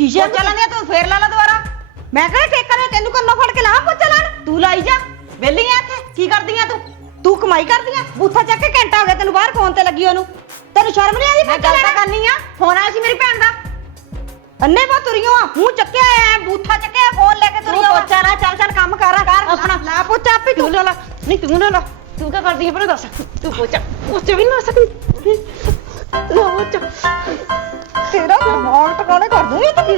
ਆ ਸ਼ੀਸ਼ੇ ਵਾਂਗੂ- ਚੱਲਣਗੇ ਤੂੰ ਫੇਰ ਲਾ ਲਾ ਦੁਬਾਰਾ। ਮੈਂ ਕਿਹੜਾ ਠੇਕਾ ਨੇ ਤੈਨੂੰ ਕੰਨੋਂ ਫੜ ਕੇ ਲਾਵਾਂ ਪੋਚਾ ਲਾਣ ਤੂੰ ਲਾਈ ਜਾ। ਵਿਹਲੀ ਆ ਇੱਥੇ। ਕੀ ਕਰਦੀ ਆ ਤੂੰ? ਤੂੰ ਕਮਾਈ ਕਰਦੀ ਆ ਬੂਥਾ ਚੱਕ ਕੇ ਘੰਟਾ ਹੋ ਗਿਆ ਤੈਨੂੰ ਬਾਹਰ ਫੋਨ ਤੇ ਲੱਗੀ ਉਹਨੂੰ। ਤੈਨੂੰ ਸ਼ਰਮ ਨਹੀਂ ਆਉਂਦੀ ਮੈਂ ਪੋਚਾ ਗੱਲ ਤਾਂ ਲਾਣ? ਕਰਨੀ ਆ। ਫੋਨ ਆਇਆ ਸੀ ਮੇਰੀ ਭੈਣ ਦਾ। ਅੰਨੇ ਬਾ ਤੁਰੀਆਂ ਆ ਮੂੰਹ ਚੱਕਿਆ ਐ ਬੂਥਾ ਚੱਕਿਆ ਫੋਨ ਲੈ ਕੇ ਤੂੰ ਤੁਰੀਆਂ ਵਾ। ਪੋਚਾ ਲਾ ਚੱਲ ਚੱਲ ਕੰਮ ਕਰ ਕਰ ਆਪਣਾ। ਲਾ ਪੋਚਾ ਆਪੇ ਤੂੰ। ਲਾ ਲਾ। ਨਹੀਂ ਤੂੰ ਨਾ ਲਾ। ਤੂੰ ਕੀ ਕਰਦੀ ਹੈ ਪਰ ਦੱਸ। ਤੂੰ ਪੋਚਾ ਪੋਚਾ ਵੀ ਨਾ ਸਕਦੀ। ਲਾ ਪੋਚਾ ਤੇਰਾ ਦਿਮਾਗ ਟਿਕਾਣੇ ਕਰ ਦੂੰਗੀ ਤੇ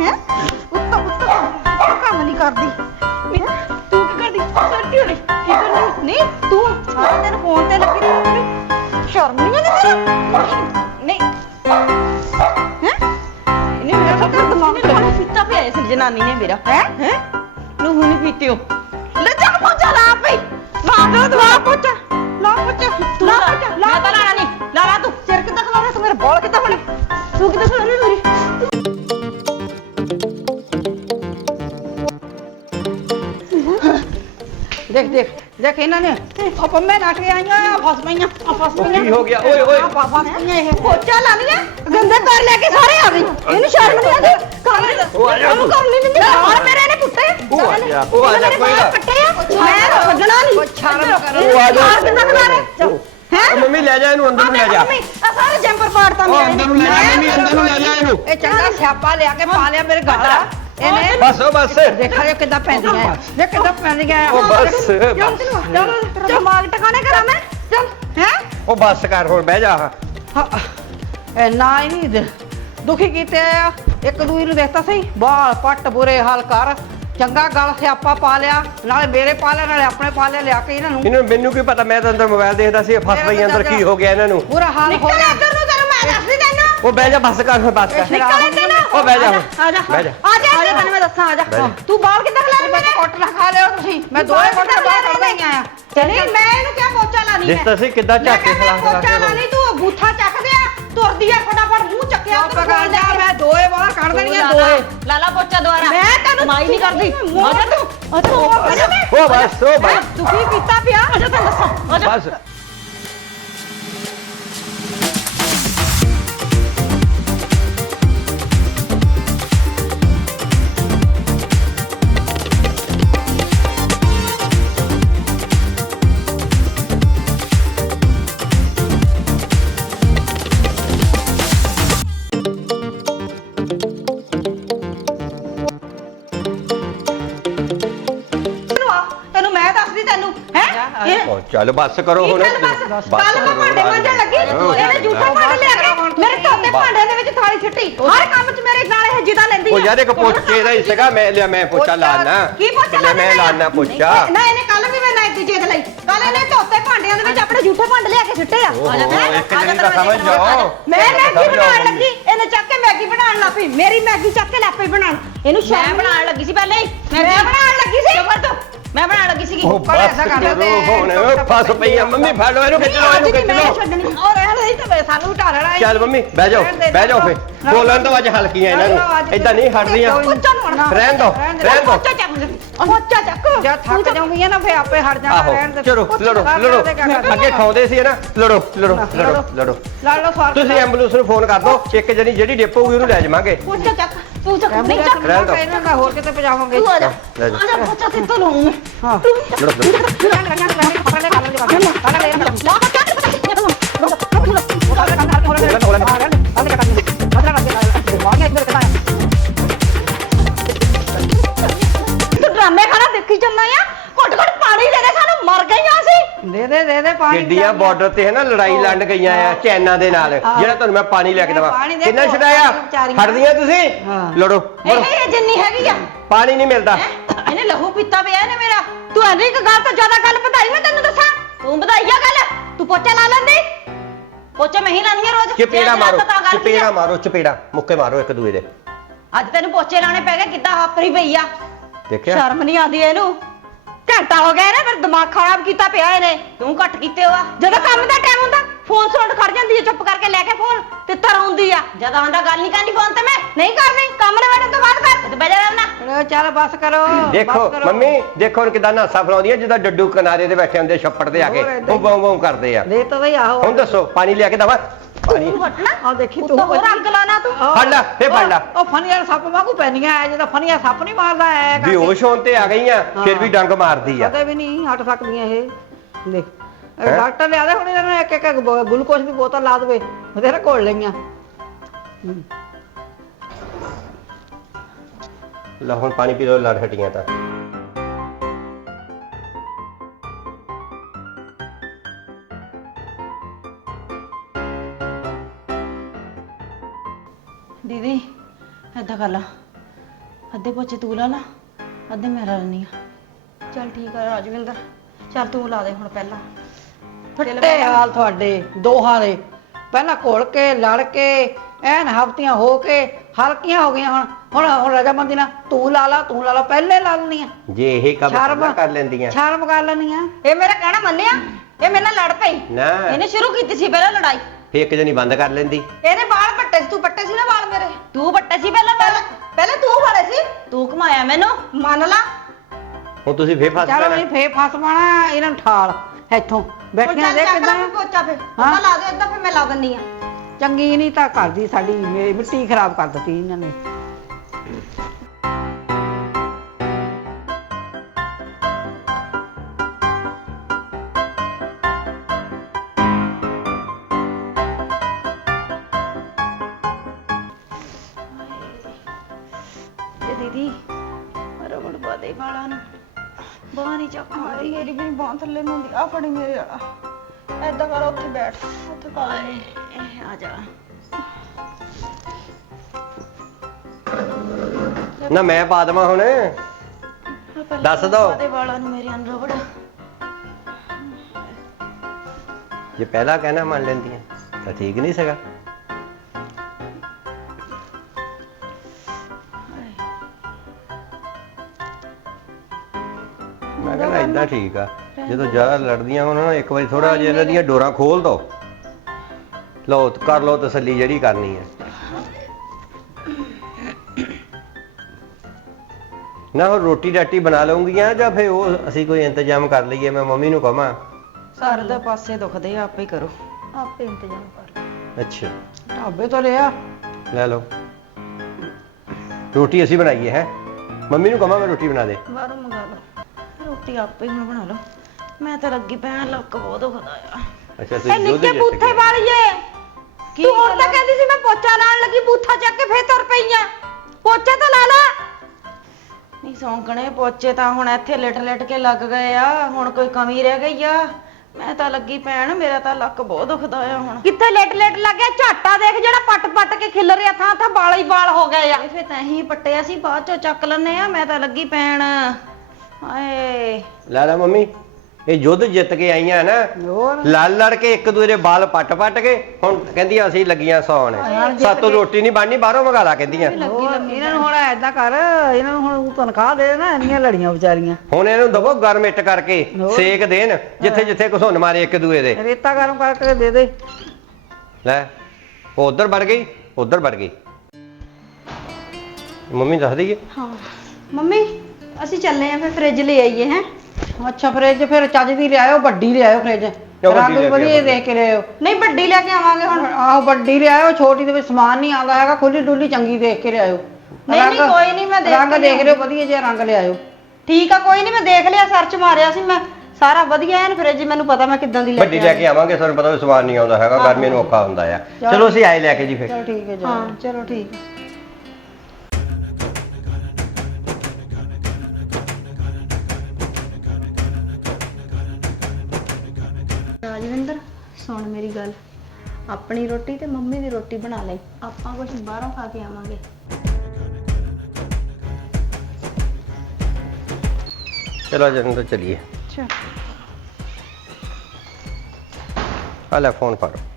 ਹੈ? ਉੱਤੋਂ ਉੱਤੋਂ ਕੰਮ ਨਹੀਂ ਕਰਦੀ। ਹੈਂ? ਤੂੰ ਕੀ ਕਰਦੀ? ਸੱਟੀ ਹੋਣੀ ਕੀ ਕਰਦੀ? ਨਹੀਂ ਤੂੰ ਸਾਰਾ ਦਿਨ ਫੋਨ ਤੇ ਲੱਗੀ ਰਹਿੰਦੀ ਤੈਨੂੰ ਸ਼ਰਮ ਨਹੀਂ ਆਉਂਦੀ ਤੈਨੂੰ? ਨਹੀਂ ਹੈ? ਇਹਨੇ ਮੇਰਾ ਤਾਂ ਦਿਮਾਗ ਪਾਣੀ ਪੀਤਾ ਪਿਆ ਇਸ ਜਨਾਨੀ ਨੇ ਮੇਰਾ। ਹੈ? ਹੈ? ਨੂੰ ਹੁਣੀ ਪੀਤੀ ਹੋ ਲੈ ਚੱਲ ਪੋਚਾ ਲਾ ਪਈ ਲਾ ਦੋ ਦਵਾ ਪੋਚਾ। ਲਾ ਪੋਚਾ। ਤੂੰ ਲਾ ਲਾ। ਪੋਚਾ ਲਾ ਮੈਂ ਤਾਂ ਲਾਣਾ ਨਹੀਂ। ਲਾ ਲਾ ਤੂੰ। ਮੇਰੇ ਬੋਲ ਕਿੱਦਾਂ ਬਣੇ ਤੂੰ ਕਿੱਥੇ ਸੁਣਨੀ ਮੇਰੀ? ਦੇਖ ਦੇਖ ਦੇਖ ਇਹਨਾਂ ਨੇ। ਉਹ ਪੰਮੇ ਨੱਠ ਕੇ ਆਈਆਂ ਆ ਫਸ ਪਈਆਂ ਆ ਫਸ ਉਹ ਪਈਆਂ। ਕੀ ਹੋ ਗਿਆ? ਓਏ, ਓਏ। ਆ ਫਸ ਪਈਆਂ ਇਹ। ਪੋਚਾ ਲਾ ਲਿਆ ਗੰਦੇ ਪੈਰ ਲੈ ਕੇ ਸਾਰੇ ਆ ਗਈ ਇਹਨੂੰ ਸ਼ਰਮ ਨਹੀਂ ਆਉਂਦੀ? ਕਰ ਉਹ ਆ ਜਾ ਉਹਨੂੰ ਤੂੰ। ਕਰ ਨਹੀਂ ਦਿੰਦੀ? ਔਰ ਮੇਰੇ ਨੇ ਕੁੱਟੇ? ਉਹ ਆ ਜਾ, ਉਹ ਆ ਜਾ, ਮੇਰੇ ਕੋਈ ਨਾ। ਮੈਂ ਛੱਡਣਾ ਨਹੀਂ। ਸ਼ਰਮ ਕਰੋ। ਉਹ ਆ ਜਾ। ਹੈ? ਮੰਮੀ ਲੈ ਜਾ ਇਹਨੂੰ ਅੰਦਰ ਨੂੰ ਲੈ ਜਾ। ਮੰਮੀ ਆ ਸਾਰੇ ਜੰਪਰ ਪਾੜਤਾ ਉਹ ਅੰਦਰ ਨੂੰ ਲੈ ਜਾ ਮੰਮੀ ਅੰਦਰ ਨੂੰ ਲੈ ਜਾ ਇਹਨੂੰ। ਇਹ ਚੰਗਾ ਸਿਆਪਾ ਲਿਆ ਕੇ ਪਾ ਲਿਆ ਮੇਰੇ ਗਾਲ ਇਹਨੇ ਬਸ ਉਹ ਬਸ ਦੇਖਾ ਇਹ ਕਿੱਦਾਂ ਪੈਂਦੀਆਂ ਆ। ਦੇਖ ਕਿੱਦਾਂ ਪੈਂਦੀਆਂ ਆ। ਉਹ ਬਸ। ਚੱਲ ਚੱਲ ਦਿਮਾਗ ਟਿਕਾਣੇ ਕਰਾਂ ਮੈਂ। ਚੱਲ ਹੈ? ਉਹ ਬੱਸ ਕਰ ਹੁਣ ਬਹਿ ਜਾ। ਐ ਨਾ ਹੀ ਦੁਖੀ ਕੀਤੇ ਆ। ਇੱਕ ਦੂਈ ਨੂੰ ਦੇਖਤਾ ਸਹੀ? ਬਾਲ ਪੱਟ ਬੁਰੇ ਹਾਲ ਕਰ। ਚੰਗਾ ਗੱਲ ਸਿਆਪਾ ਪਾ ਲਿਆ ਨਾਲੇ ਮੇਰੇ ਪਾ ਲਿਆ ਨਾਲੇ ਆਪਣੇ ਪਾ ਲਿਆ ਲਿਆ ਕੇ ਇਹਨਾਂ ਨੂੰ। ਇਹਨੂੰ ਮੈਨੂੰ ਕੀ ਪਤਾ ਮੈਂ ਤਾਂ ਅੰਦਰ ਮੋਬਾਈਲ ਦੇਖਦਾ ਸੀ ਇਹ ਫਸ ਪਈ ਅੰਦਰ ਕੀ ਹੋ ਗਿਆ ਇਹਨਾਂ ਨੂੰ? ਬੁਰਾ ਹਾਲ ਹੋ ਗਿਆ। ਇੱਧਰ ਨੂੰ ਤੈਨੂੰ ਮੈਂ ਦੱਸਦੀ ਤੈਨੂੰ ਉਹ ਬਹਿ ਜਾ ਬੱਸ ਕਰ ਹੁਣ ਬੱਸ ਕਰ। ਨਿਕਲ ਇੱਥੇ ਨਾ। ਉਹ ਬਹਿ ਜਾ। ਆ ਜਾ ਬਹਿ ਜਾ। ਆ ਜਾ ਆ ਜਾ ਤੈਨੂੰ ਮੈਂ ਦੱਸਾਂ ਆ ਜਾ। ਤੂੰ ਬਾਲ ਕਿੱਦਾਂ ਖਲਾ ਮੇਰੇ ਕੋਟ ਨਾ ਖਾ ਲਿਓ ਤੁਸੀਂ। ਮੈਂ ਦੋਏ ਕੋਟ ਬਾਹਰ ਕੱਢ ਗਈਆਂ ਆ ਚਲੀ ਮੈਂ ਇਹਨੂੰ ਕਿਹਾ ਪੋਚਾ ਲਾਣੀ ਦੇਖ ਤਾਂ ਸਹੀ ਕਿੱਦਾਂ ਮੈਂ ਝਾਕੇ ਖਲਾ ਖਲਾ ਪੋਚਾ ਲਾਣੀ ਤੂੰ ਬੂਥਾ ਚੱਕਦੇ ਆ ਤੁਰਦੀ ਆ ਫਟਾਫਟ ਮੂੰਹ ਚੱਕਿਆ ਤੂੰ ਕਰ ਜਾ ਮੈਂ ਦੋਏ ਦੇਣੀਆਂ ਦੋਏ। ਲਾ ਲਾ ਪੋਚਾ ਦੁਬਾਰਾ ਮੈਂ ਤੈਨੂੰ ਕਮਾਈ ਨਹੀਂ ਕਰਦੀ। ਮਗਰ ਤੂੰ ਅੱਛਾ ਉਹ ਬਸ ਉਹ ਬਸ। ਦੁਖੀ ਕੀਤਾ ਪਿਆ। ਅਜਾ ਤੈਨੂੰ ਦੱਸਾਂ। ਬਸ। ਚੱਲ ਬੱਸ ਕਰੋ ਹੁਣ। ਬਸ? ਕੱਲ ਨੂੰ ਭਾਂਡੇ ਮਾਂਜਣ ਲੱਗੀ ਇਹਨੇ ਜੂਠਾ ਭਾਂਡੇ ਲਿਆ ਕੇ ਮੇਰੇ ਧੋਤੇ ਭਾਂਡਿਆਂ ਦੇ ਵਿੱਚ ਥਾਲੀ ਛੱਟੀ। ਹਰ ਕੰਮ 'ਚ ਮੇਰੇ ਨਾਲ ਇਹ ਜਿੱਦਾਂ ਲੈਂਦੀ ਉਹ। ਯਾਰ ਇੱਕ ਪੋਚੇ ਦਾ ਹੀ ਸੀਗਾ ਮੈਂ ਲਿਆ ਮੈਂ ਪੋਚਾ ਲਾਣਾ ਕੀ ਪੋਚਾ ਲੈ ਮੈਂ ਲਾਣਾ ਪੋਚਾ। ਨਾ ਇਹਨੇ ਕੱਲ ਵੀ ਮੈਂ ਨਾਈਟ ਜਿੱਦ ਲਈ। ਕੱਲ ਇਹਨੇ ਧੋਤੇ ਭਾਂਡਿਆਂ ਦੇ ਵਿੱਚ ਆਪਣੇ ਜੂਠੇ ਭਾਂਡੇ ਲਿਆ ਕੇ ਸਿੱਟੇ ਆ? ਇੱਕ ਦਿਨ ਦਾ ਸਮਝ ਜਾਓ। ਮੈਂ ਮੈਗੀ ਬਣਾਉਣ। ਲੱਗੀ ਇਹਨੇ ਚੱਕ ਕੇ ਮੈਗੀ ਬਣਾਉਣ ਲੱਗ ਪਈ ਮੇਰੀ ਮੈਗੀ ਚੱਕ ਕੇ ਲੱਗ ਪਈ ਬਣਾਉਣ। ਇਹਨੂੰ ਮੈਂ ਸ਼ਰਮ ਬਣਾਉਣ ਲੱਗੀ ਸੀ ਪਹਿਲੇ ਹੀ। ਮੈਂ ਬਣਾਉਣ ਲੱਗੀ ਸੀ। ਤੂੰ। ਮੈਂ ਬਣਾਉਣ ਲੱਗੀ ਸੀਗੀ ਉਹ ਪਰ ਬਸ ਐਸਾ ਕਰ ਕਰੋ ਹੁਣ ਫਸ ਪਈ ਆ ਮੰਮੀ ਫੜ ਲਓ ਇਹਨੂੰ ਖਿੱਚ ਲਓ ਇਹਨੂੰ ਖਿੱਚ ਲਓ। ਛੱਡਣੀ? ਔਰ ਰਹਿਣ ਦੇ ਤੇ ਸਾਨੂੰ ਉਠਾ ਲੈਣਾ ਹੈ। ਚੱਲ ਮੰਮੀ ਬਹਿ ਜਾਓ ਦੇ, ਬਹਿ ਜਾਓ ਫੇ। ਬੋਲਣ ਤੋਂ ਅੱਜ ਹਲਕੀਆਂ ਇਹਨਾਂ ਨੂੰ। ਇਦਾਂ ਨਹੀਂ ਹਟਦੀਆਂ। ਰਹਿਣ ਦਿਓ, ਦੇ, ਰਹਿਣ ਦਿਓ। ਪੋਚਾ ਚੱਕ ਜਦ ਥੱਕ ਜਾਊਂਗੀ ਨਾ ਫੇ ਆਪੇ ਹਟ ਜਾਣਾ ਰਹਿਣ ਦੇ। ਚਲੋ ਲੜੋ ਲੜੋ। ਦੇ। ਅੱਗੇ ਖਾਉਂਦੇ ਸੀ ਨਾ ਲੜੋ ਲੜੋ ਲੜੋ ਲੜੋ। ਲੜ। ਲਓ ਤੁਸੀਂ ਐਂਬੂਲੈਂਸ ਨੂੰ ਫੋਨ ਕਰ ਦਿਓ ਇੱਕ ਜਣੀ ਜਿਹੜੀ ਡਿੱਪ ਹੋਊਗੀ ਉਹਨੂੰ ਲੈ ਜਾਵਾਂਗੇ। ਪੋਚਾ ਚੱਕ। ਤੂੰ ਚੱਕ ਨਹੀਂ ਚੱਕ ਰਹਿਣ ਦਿਓ। ਇਹਨਾਂ ਦਾ। ਹੋਰ ਕਿਤੇ ਪਜਾਵਾਂਗੇ। ਤੂੰ ਆ ਜਾ। ਲੈ ਜਾ। ਆ ਜਾ ਪੋਚਾ ਤੇ ਤੋਂ ਲਊਂ ਹਾਂ ਲੜੋ ਲੜੋ ਦੇ ਦੇ ਦੇ ਪਾਣੀ ਕਿੱਡੀਆਂ ਬਾਰਡਰ ਤੇ ਹੈ ਨਾ ਲੜਾਈ ਲੰਡ ਗਈਆਂ ਆ ਚਾਈਨਾ ਦੇ ਨਾਲ। ਜਿਹੜਾ ਤੁਹਾਨੂੰ ਮੈਂ ਪਾਣੀ ਲੈ ਕੇ ਦਵਾਂ। ਪਾਣੀ ਦੇ ਕਿੰਨਾ ਛਡਾਇਆ? ਵਿਚਾਰੀਆਂ। ਫੜਦੀਆਂ ਤੁਸੀਂ? ਹਾਂ। ਲੜੋ ਇਹ ਲੜੋ। ਇਹ ਜਿੰਨੀ ਹੈਗੀ ਆ। ਪਾਣੀ ਨਹੀਂ ਮਿਲਦਾ। ਇਹਨੇ ਲਹੂ ਪੀਤਾ ਪਿਆ ਇਹਨੇ ਮੇਰਾ। ਤੂੰ ਐਨੀ ਇੱਕ ਗੱਲ ਤੋਂ ਜ਼ਿਆਦਾ ਗੱਲ ਵਧਾਈ ਮੈਂ ਤੈਨੂੰ ਦੱਸਾਂ। ਤੂੰ ਵਧਾਈਆ ਗੱਲ। ਤੂੰ ਪੋਚਾ ਲਾ ਲੈਂਦੀ। ਪੋਚੇ ਮੈਂ ਹੀ ਲਾਣੀ ਆ ਰੋਜ਼। ਚਪੇੜਾ ਮਾਰੋ ਤਾਂ ਆ? ਚਪੇੜਾ ਮਾਰੋ ਚਪੇੜਾ। ਮੁੱਕੇ ਮਾਰੋ ਇੱਕ ਦੂਏ ਦੇ। ਅੱਜ ਤੈਨੂੰ ਪੋਚੇ ਲਾਣੇ ਪੈ ਗਏ ਕਿੱਦਾਂ ਹਾਪਰੀ ਪਈ ਆ। ਦੇਖਿਆ? ਸ਼ਰਮ ਨਹੀਂ ਆਉਂਦੀ ਇਹਨੂੰ। ਘੰਟਾ ਹੋ ਗਿਆ ਨਾ ਫਿਰ ਦਿਮਾਗ ਖਰਾਬ ਕੀਤਾ ਪਿਆ ਇਹਨੇ। ਤੂੰ ਘੱਟ ਕੀਤੇ ਹੋਆ। ਜਦੋਂ ਕੰਮ ਦਾ ਟਾਈਮ ਹੁੰਦਾ ਫੋਨ ਸੁਣ ਖੜ ਜਾਂਦੀ ਹੈ ਚੁੱਪ ਕਰਕੇ ਲੈ ਕੇ ਫੋਨ ਤੇ ਤਰ ਆਉਂਦੀ ਆ। ਜਦੋਂ ਆਂਦਾ ਗੱਲ ਨਹੀਂ ਕਰਨੀ ਫੋਨ ਤੇ ਮੈਂ। ਨਹੀਂ ਕਰਨੀ ਕੰਮ ਨਿਬੜਨ ਤੋਂ ਬਾਅਦ ਕਰ ਤੇ ਬਜਾ ਰਹਿਣਾ ਅਰੇ ਚੱਲ ਬਸ ਕਰੋ ਦੇਖੋ ਬਸ ਕਰੋ। ਮੰਮੀ ਦੇਖੋ ਹੁਣ ਕਿਦਾਂ ਨਾਸਾ ਫਲਾਉਂਦੀ ਆ ਜਿੱਦਾਂ ਡੱਡੂ ਕਿਨਾਰੇ ਤੇ ਬੈਠੇ ਹੁੰਦੇ ਛੱਪੜ ਤੇ ਆ ਕੇ ਹੋਰ ਏਦਾਂ ਹੀ। ਬੂੰ ਬੂੰ ਕਰਦੇ ਆ। ਦੇ ਤਾਂ ਬਈ ਆਹੋ ਹੁਣ ਦੱਸੋ ਪਾਣੀ ਲਿਆ ਕੇ ਦਵਾ। ਪਾਣੀ ਤੂੰ ਹਟਣਾ ਆ ਦੇਖੀ ਤੂੰ ਤਾਂ ਹੋਰ ਅੱਗ ਲਾਣਾ ਤੂੰ ਆਹ, ਫੜ ਲੈ, ਫੇਰ ਫੜ ਲੈ। ਉਹ ਫਨੀਆਂ ਸੱਪ ਵਾਂਗੂ ਪੈਣੀਆਂ ਐ ਜਿਹਦਾ ਫਨੀਆਂ ਸੱਪ ਨਹੀਂ ਮਾਰਦਾ ਐ ਕਰਕੇ। ਬੇਹੋਸ਼ ਹੋਣ ਤੇ ਆ ਗਈਆਂ ਫਿਰ ਵੀ ਡੰਗ ਮਾਰਦੀ ਆ ਕਦੇ ਵੀ ਨਹੀਂ ਹਟ ਸਕਦੀਆਂ ਇਹ ਦੇਖ? ਡਾਕਟਰ ਲਿਆ ਦੇ ਹੁਣ ਇਹਨਾਂ ਨੇ ਇੱਕ ਇੱਕ ਗਲੂਕੋਜ਼ ਦੀ ਬੋਤਲ ਲਾ ਦੇਵੇ ਬਥੇਰਾ ਘੋਲ ਲਈਆਂ। ਲੈ ਹੁਣ ਪਾਣੀ ਪੀ ਲਓ ਲੜ ਹਟੀਆਂ ਤਾਂ ਏਦਾਂ ਕਰ ਲਾ। ਅੱਧੇ ਪੋਚੇ ਤੂੰ ਲਾ ਲਾ ਅੱਧੇ ਮੈਂ ਲਾ ਲੈਣੀ ਆ। ਚੱਲ ਠੀਕ ਆ ਰਾਜਵਿੰਦਰ ਚੱਲ ਤੂੰ ਲਾ ਦੇ ਹੁਣ ਪਹਿਲਾਂ। ਫੱਟੇ ਹਾਲ ਤੁਹਾਡੇ ਦੋਹਾਂ ਦੇ। ਪਹਿਲਾਂ ਘੋਲ ਕੇ ਲੜ ਕੇ ਐਨ ਹਫਤੀਆਂ ਹੋ ਕੇ ਹਲਕੀਆਂ ਹੋ ਗਈਆਂ ਹੁਣ। ਹੁਣ ਹੁਣ ਰਜਾਮੰਦੀ ਨਾਲ ਤੂੰ ਲਾ ਲਾ ਤੂੰ ਲਾ ਲਾ ਪਹਿਲੇ ਲਾ ਲੈਣੀਆਂ ਜੇ ਇਹ ਕੰਮ ਸ਼ਰਮ ਕਰ ਲੈਂਦੀਆਂ। ਸ਼ਰਮ ਕਰ ਲੈਣੀਆਂ ਇਹ ਮੇਰਾ ਕਹਿਣਾ ਮੰਨਿਆ? ਇਹ ਮੇਰੇ ਨਾਲ ਲੜ ਪਈ। ਨਾ। ਇਹਨੇ ਸ਼ੁਰੂ ਕੀਤੀ ਸੀ ਪਹਿਲਾਂ ਲੜਾਈ। ਫੇਰ ਇੱਕ ਜਣੀ ਬੰਦ ਕਰ ਲੈਂਦੀ। ਇਹਦੇ ਵਾਲ ਪੱਟੇ ਸੀ ਤੂੰ ਪੱਟੇ ਸੀ ਨਾ ਵਾਲ ਮੇਰੇ? ਤੂੰ ਪੱਟੇ ਸੀ ਪਹਿਲਾਂ ਪਹਿਲਾਂ ਪਹਿਲਾਂ ਤੂੰ ਫੜੇ ਸੀ? ਤੂੰ ਘਮਾਇਆ ਮੈਨੂੰ? ਮੰਨ ਲਾ। ਹੁਣ ਤੁਸੀਂ ਫੇਰ ਫਸ ਚਲੋ ਨਹੀਂ ਪੈਣਾ ਫੇ ਫਸ ਪਾਣਾ ਇਹਨਾਂ ਨੂੰ ਠਾਲ। ਇੱਥੋਂ ਬੈਠੀਆਂ ਦੇ ਕਿਦਾਂ? ਪੋਚਾ ਫੇ ਹਾਂ? ਲਾ ਦੇ ਏਦਾਂ ਫੇ ਮੈਂ ਲਾ ਦਿੰਨੀ ਆ। ਚੰਗੀ ਨਹੀਂ ਤਾਂ ਕਰਦੀ ਸਾਡੀ ਮੇਰੀ ਮਿੱਟੀ ਖਰਾਬ ਕਰ ਦਿੱਤੀ ਇਹਨਾਂ ਨੇ। ਬਾਹ ਥੱਲੇ ਨੂੰ ਹੁੰਦੀ ਆ ਫੜੀ ਮੇਰੇ ਵਾਲਾ। ਐਦਾਂ ਕਰ ਉੱਥੇ ਬੈਠ ਉੱਥੇ ਪਾ ਲੈ ਆ ਜਾ। ਨਾ ਮੈਂ ਪਾ ਦੇਵਾਂ ਹੁਣ। ਦੱਸ ਦੋ। ਦੇ ਵਾਲਾਂ ਨੂੰ ਮੇਰੇ ਅੰਦਰ ਰਬੜ ਜੇ ਪਹਿਲਾਂ ਕਹਿਣਾ ਮੰਨ ਲੈਂਦੀਆਂ ਤਾਂ ਠੀਕ ਨਹੀਂ ਸੀਗਾ। ਇਦਾਂ ਠੀਕ ਆ। ਜਦੋਂ ਜ਼ਿਆਦਾ ਲੜਦੀਆਂ ਹੋਣ ਨਾ ਇੱਕ ਵਾਰੀ ਥੋੜਾ ਜਿਹਾ ਇਹਨਾਂ ਦੀਆਂ ਡੋਰਾਂ ਖੋਲ ਦੋ। ਲਓ ਕਰ ਲਓ ਤਸੱਲੀ ਜਿਹੜੀ ਕਰਨੀ ਹੈ ਨਾ ਉਹ ਰੋਟੀ ਰਾਟੀ ਬਣਾ ਲਵਾਂਗੀਆਂ ਜਾਂ ਫਿਰ ਉਹ ਅਸੀਂ ਕੋਈ ਇੰਤਜ਼ਾਮ ਕਰ ਲਈਏ ਮੈਂ ਮੰਮੀ ਨੂੰ ਕਹਾਂ ਸਰ ਦੇ ਪਾਸੇ ਦੁਖਦੇ ਆ ਆਪੇ ਹੀ ਕਰੋ। ਆਪੇ ਇੰਤਜ਼ਾਮ ਕਰ ਲਓ। ਅੱਛਾ। ਢਾਬੇ ਤੋਂ ਲਿਆ। ਲੈ ਲਓ। ਰੋਟੀ ਅਸੀਂ ਬਣਾਈਏ ਹੈ? ਮੰਮੀ ਨੂੰ ਕਹਾਂ ਮੈਂ ਰੋਟੀ ਬਣਾ ਦੇ? ਬਾਹਰੋਂ ਮੰਗਾ ਲਓ। ਰੋਟੀ ਆਪੇ ਹੀ ਹੁਣ ਬਣਾ ਲਓ ਮੈਂ ਤਾਂ ਲੱਗੀ ਪੈਣ ਲੱਕ ਬਹੁਤ ਦੁਖਦਾ ਆ। ਅੱਛਾ ਇਹ ਤੁਸੀਂ ਨਿੱਕੇ ਬੂਥੇ। ਵਾਲੀਏ? ਤੂੰ ਹੁਣ ਤਾਂ ਕਹਿੰਦੀ ਸੀ ਮੈਂ ਪੋਚਾ ਲਾਉਣ ਲੱਗੀ ਬੂਥਾ ਚੱਕ ਕੇ ਫੇਰ ਤੁਰ ਪਈਆਂ। ਪੋਚਾ ਤਾਂ ਲਾ ਲਾ। ਨਹੀਂ ਸੌਂਕਣੇ ਪੋਚੇ ਤਾਂ ਹੁਣ ਇੱਥੇ ਲਿਟ ਲਿਟ ਕੇ ਲੱਗ ਗਏ ਆ। ਹੁਣ ਕੋਈ ਕਮੀ ਰਹਿ ਗਈ ਆ। ਮੈਂ ਤਾਂ ਲੱਗੀ ਪੈਣ ਮੇਰਾ ਤਾਂ ਲੱਕ ਬਹੁਤ ਦੁਖਦਾ ਆ ਹੁਣ। ਕਿੱਥੇ ਲਿਟ ਲਿਟ ਲੱਗਿਆ ਝਾਟਾ ਦੇਖ ਜਿਹੜਾ ਪੱਟ ਪੱਟ ਕੇ ਖਿਲ ਰਿਹਾ ਥਾਂ ਥਾਂ ਵਾਲ ਹੀ ਵਾਲ ਹੋ ਗਏ ਆ। ਫੇਰ ਤਾਂ ਹੀ ਪੱਟਿਆ ਸੀ ਬਾਅਦ ਚੋਂ ਚੱਕ ਲੈਨੇ ਆ। ਮੈਂ ਤਾਂ ਲੱਗੀ ਪੈਣ ਹਾਏ। ਲੈ ਲੈ ਮੰਮੀ ਇਹ ਯੁੱਧ ਜਿੱਤ ਕੇ ਆਈਆਂ ਨਾ ਹੋਰ? ਲੜ ਲੜ ਕੇ ਇੱਕ ਦੂਜੇ ਦੇ ਬਾਲ ਪੱਟ ਪੱਟ ਕੇ ਹੁਣ ਕਹਿੰਦੀਆਂ ਅਸੀਂ ਲੱਗੀਆਂ ਸੌਣ ਸਾਤੋਂ ਰੋਟੀ ਨਹੀਂ ਬਣਨੀ ਬਾਹਰੋਂ ਮੰਗਾ ਲਾ ਕਹਿੰਦੀਆਂ। ਇਹਨਾਂ ਨੂੰ ਹੁਣ ਐਦਾਂ ਕਰ ਇਹਨਾਂ ਨੂੰ ਹੁਣ ਤਨਖਾਹ ਦੇ ਨਾ ਇੰਨੀਆਂ ਲੜੀਆਂ ਵਿਚਾਰੀਆਂ। ਹੁਣ ਇਹਨੂੰ ਦਵੋ ਗਰਮ ਇੱਟ ਕਰਕੇ ਸੇਕ ਦੇਣ ਜਿੱਥੇ ਜਿੱਥੇ ਘਸੁੰਨ ਮਾਰੇ ਇੱਕ ਦੂਏ ਦੇ। ਰੇਤਾ ਗਰਮ ਕਰਕੇ ਦੇ ਦੇ। ਲੈ ਉਹ ਉਧਰ ਵੜ ਗਈ ਉਧਰ ਵੜ ਗਈ। ਮੰਮੀ ਦੱਸ ਦਈਏ? ਹਾਂ। ਮੰਮੀ ਅਸੀਂ ਚੱਲੇ ਆਂ ਫਿਰ ਫ੍ਰਿਜ ਲੈ ਆਈਏ ਹੈ? ਅੱਛਾ ਫ੍ਰਿਜ ਫਿਰ ਚੱਜ ਦੀ ਲਿਆਇਓ ਵੱਡੀ ਲਿਆਇਓ ਫ੍ਰਿਜ ਵੱਡੀ ਰੰਗ ਲੈ ਵੀ ਕੇ ਵਧੀਆ ਆਵਾਂਗੇ? ਦੇਖ ਕੇ ਲਿਆਇਓ ਨਹੀਂ ਵੱਡੀ ਲੈ ਕੇ ਆਵਾਂਗੇ ਹੁਣ। ਆਹੋ ਵੱਡੀ ਲਿਆਇਓ ਛੋਟੀ ਦੇ ਵਿੱਚ ਸਮਾਨ ਨਹੀਂ ਆਉਂਦਾ ਹੈਗਾ ਖੁੱਲੀ ਡੁੱਲੀ ਚੰਗੀ ਦੇਖ ਕੇ ਲਿਆਇਓ ਨਹੀਂ, ਨਹੀਂ, ਕੋਈ ਨਹੀਂ, ਮੈਂ ਦੇਖ ਰੰਗ ਕੇ ਦੇਖ ਲਿਓ ਵਧੀਆ ਜਿਹਾ ਰੰਗ ਲਿਆਇਓ ਠੀਕ ਆ ਕੋਈ ਨਹੀਂ ਮੈਂ ਦੇਖ ਲਿਆ ਸਰਚ ਮਾਰਿਆ ਸੀ ਮੈਂ ਸਾਰਾ ਵਧੀਆ ਐਨ ਫ੍ਰਿਜ ਮੈਨੂੰ ਪਤਾ ਮੈਂ ਕਿੱਦਾਂ ਦੀ ਲੈ ਵੱਡੀ ਲੈ ਕੇ ਆਵਾਂਗੇ। ਤੁਹਾਨੂੰ ਪਤਾ ਵੀ ਸਵਾਦ ਨਹੀਂ ਆਉਂਦਾ ਹੈਗਾ ਗਰਮੀ ਨੂੰ ਔਖਾ ਹੁੰਦਾ ਆ। ਚਲੋ ਅਸੀਂ ਆਏ ਲੈ ਕੇ ਜੀ ਫਿਰ। ਚਲੋ ਠੀਕ ਹੈ ਜੀ ਹਾਂ ਚਲੋ ਠੀਕ ਹੈ। ਸੁਣ ਮੇਰੀ ਗੱਲ। ਆਪਣੀ ਰੋਟੀ ਤੇ ਮੰਮੀ ਦੀ ਰੋਟੀ ਬਣਾ ਲੈ ਆਪਾਂ ਕੁਝ ਬਾਹਰੋਂ ਖਾ ਕੇ ਆਵਾਂਗੇ। ਚਲੋ ਜਨ ਤਾਂ ਚਲੀਏ। ਅੱਛਾ। ਆ ਲੈ ਫੋਨ ਫੜੋ।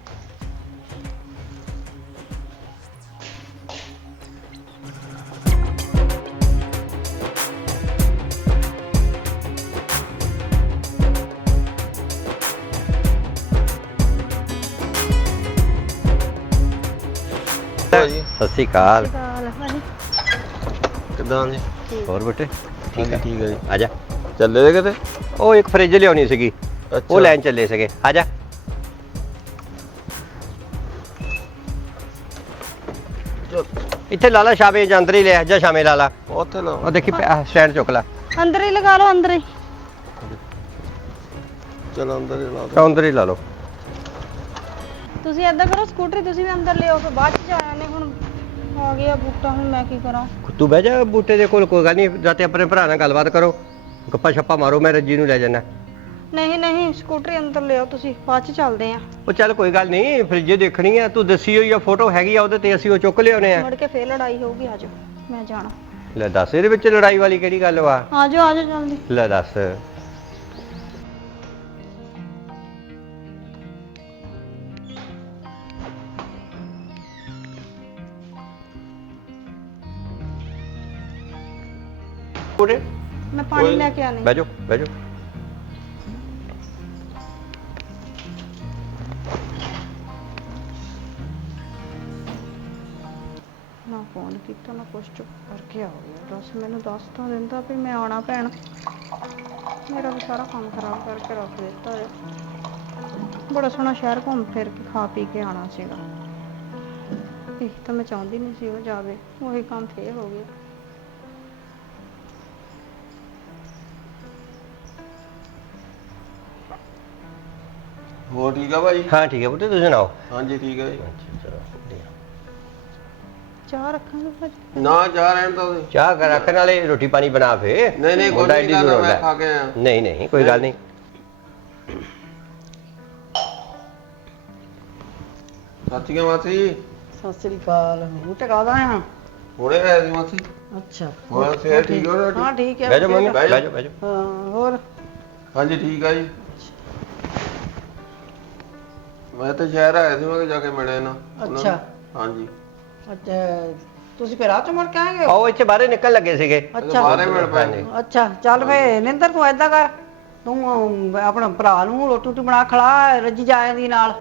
ਸ਼੍ਰੀ ਅਕਾਲ ਕਿੱਦਾਂ ਜੀ? ਹੋਰ ਬੇਟੇ? ਠੀਕ ਹੈ ਠੀਕ ਹੈ ਜੀ। ਆ ਜਾ। ਚੱਲੇ ਜੇ ਕਿਤੇ? ਉਹ ਇੱਕ ਫ੍ਰਿਜ ਲਿਆਉਣੀ ਸੀਗੀ। ਉਹ ਲੈਣ ਚੱਲੇ ਸੀਗੇ। ਆ ਜਾ। ਇੱਥੇ ਲਾਲਾ ਸ਼ਾਮੇ ਜਾਂ ਅੰਦਰ ਹੀ ਲੈ ਜਾ ਸ਼ਾਮੇ ਲਾਲਾ ਉੱਥੇ ਲਾ ਉਹ ਦੇਖੀ ਸਟੈਂਡ ਚੁੱਕ ਲਾ। ਅੰਦਰ ਹੀ ਲਗਾ ਲਓ ਅੰਦਰ ਹੀ। ਚਲ ਅੰਦਰ ਹੀ ਲਾ ਦੇ। ਤਾਂ ਅੰਦਰ ਹੀ ਲਾ ਲਓ। ਤੁਸੀਂ ਏਦਾਂ ਕਰੋ ਸਕੂਟਰੀ ਤੁਸੀਂ ਵੀ ਅੰਦਰ ਲਿਓ ਫਿਰ ਬਾਅਦ ਚ ਜਾਣਾ ਨੇ ਹੁਣ ਆ ਗਿਆ ਬੂਟਾ ਹੁਣ ਮੈਂ ਕੀ ਕਰਾਂ? ਤੂੰ ਬਹਿ ਜਾ ਬੂਟੇ ਦੇ ਕੋਲ ਕੋਈ ਗੱਲ ਨਹੀਂ ਜਾਤੇ ਆਪਣੇ ਭਰਾ ਨਾਲ ਗੱਲਬਾਤ ਕਰੋ। ਗੱਪਾ ਛੱਪਾ ਮਾਰੋ ਮੈਂ ਰੱਜੀ ਨੂੰ ਲੈ ਜਾਣਾ ਨਹੀਂ ਨਹੀਂ ਸਕੂਟਰੀ ਅੰਦਰ ਲਿਓ ਤੁਸੀਂ ਬਾਅਦ ਚ ਚੱਲਦੇ ਆ। ਉਹ ਚੱਲ ਕੋਈ ਗੱਲ ਨਹੀਂ ਫ੍ਰਿਜ ਦੇਖਣੀ ਆ ਤੂੰ ਦੱਸੀ ਹੋਈ ਆ ਫੋਟੋ ਹੈਗੀ ਆ ਉਹਦੇ ਤੇ ਅਸੀਂ ਉਹ ਚੁੱਕ ਲਿਆਉਨੇ ਆ। ਮੁੜ ਕੇ ਫੇਰ ਲੜਾਈ ਹੋਊਗੀ ਆਜੋ ਮੈਂ ਜਾਣਾ। ਲੈ ਦੱਸ ਇਹਦੇ ਵਿੱਚ ਲੜਾਈ ਵਾਲੀ ਕਿਹੜੀ ਗੱਲ ਵਾ? ਆਜੋ ਆਜੋ ਜਲਦੀ। ਲੈ ਦੱਸ। ਉਰੇ ਮੈਂ ਪਾਣੀ ਲੈ ਕੇ ਆਣੀ ਬਹਿ ਜਾਓ ਬਹਿ ਜਾਓ। ਨਾ ਫੋਨ ਕੀਤਾ ਨਾ ਕੁਛ ਚੁੱਪ ਕਰਕੇ ਆ ਗਿਆ। ਦੱਸ ਮੈਨੂੰ ਦੱਸ ਤਾਂ ਦਿੰਦਾ ਵੀ ਮੈਂ ਆਉਣਾ ਭੈਣ। ਮੇਰਾ ਵੀ ਸਾਰਾ ਕੰਮ ਖਰਾਬ ਕਰਕੇ ਰੱਖ ਦਿੱਤਾ ਹੈ ਬੜਾ ਸੋਹਣਾ ਸ਼ਹਿਰ ਘੁੰਮ ਫਿਰ ਕੇ ਖਾ ਪੀ ਕੇ ਆਣਾ ਸੀਗਾ। ਇਹ ਤਾਂ ਮੈਂ ਚਾਹੁੰਦੀ ਨਹੀਂ ਸੀ ਉਹ ਜਾਵੇ। ਉਹੀ ਕੰਮ ਫੇਰ ਹੋ ਗਿਆ। ਹੋਰ ਠੀਕ ਆ ਭਾਜੀ ਹਾਂ ਠੀਕ ਹੈ ਬੁੱਤੇ ਤੁਸੀਂ ਸੁਣਾਓ? ਹਾਂਜੀ ਠੀਕ ਹੈ ਜੀ। ਚਾਹ ਰੱਖਾਂਗੇ ਭਾਜੀ? ਨਾ ਜਾ ਰਹਿਣ ਤਾਂ ਉਹਦੇ ਚਾਹ ਕਰ ਰੱਖਣ ਵਾਲੇ ਰੋਟੀ ਪਾਣੀ ਬਣਾ ਫੇ। ਨਹੀਂ ਨਹੀਂ ਕੋਈ ਨਹੀਂ ਦੂਰੋਂ ਮੈਂ ਲੈ। ਖਾ ਕੇ ਆਇਆ। ਨਹੀਂ ਨਹੀਂ ਕੋਈ ਗੱਲ ਨਹੀਂ। ਸਾਥੀਆਂ ਮਾਸੀ। ਸਤਿ ਸ੍ਰੀ ਅਕਾਲ ਬੂਟੇ ਕਾਦਾ ਆ। ਹੁਣੇ ਆਏ ਸੀ ਮਾਸੀ। ਅੱਛਾ। ਹੋਰ ਸਿਹਤ ਠੀਕ ਹੋ ਤੁਹਾਡੀ ਹਾਂ ਠੀਕ ਹੈ ਬਹਿ ਮੰਮੀ ਬਹਿ। ਜਾਓ ਬਹਿ ਜਾਓ। ਹਾਂ ਹੋਰ? ਹਾਂਜੀ ਠੀਕ ਆ ਜੀ। ਮੈਂ ਤਾਂ ਸ਼ਹਿਰ ਆਇਆ ਸੀ ਮੈਂ ਕਿਹਾ ਜਾ ਕੇ ਮਿਲੇ ਨਾ। ਅੱਛਾ। ਹਾਂਜੀ। ਅੱਛਾ ਤੁਸੀਂ ਫਿਰ ਰਾਤ ਚ ਮੁੜ ਕੇ ਆਏਗੇ ਆਓ ਇੱਥੇ ਬਾਹਰੇ ਨਿਕਲ ਲੱਗੇ ਸੀਗੇ। ਅੱਛਾ। ਬਾਹਰੇ ਮਿਲ ਪਏ ਹਾਂਜੀ। ਅੱਛਾ ਚੱਲ ਫੇ ਨਿੰਦਰ ਤੂੰ ਏਦਾਂ ਕਰ। ਤੂੰ ਅਮ, ਆਪਣਾ ਭਰਾ ਨੂੰ ਰੋਟੀ ਰੂਟੀ ਬਣਾ ਖਲਾ ਰੱਜੀ ਜਾਏ ਦੀ ਨਾਲ।